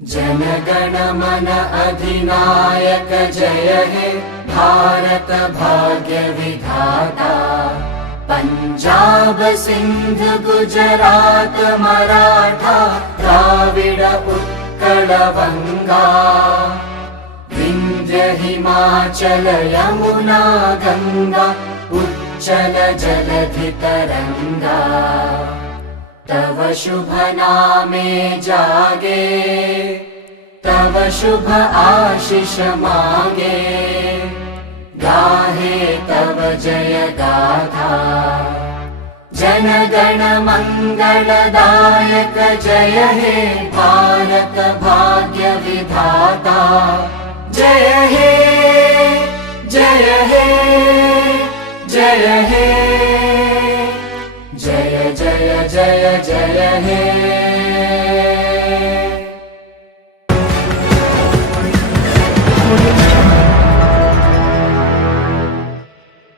जन गण मन अधिनायक जय हे भारत भाग्य विधाता। पंजाब सिंध गुजरात मराठा द्राविड उत्कल बंगा। विंध्य हिमाचल यमुना गंगा उच्चल जलधि तरंगा। तव शुभ नामे जागे तव शुभ आशीष मांगे। गाहे तव जय गाथा जन गण मंगलदायक जय हे भारत भाग्य विधाता। जय हे जय हे जय हे जय जय जय जय हे।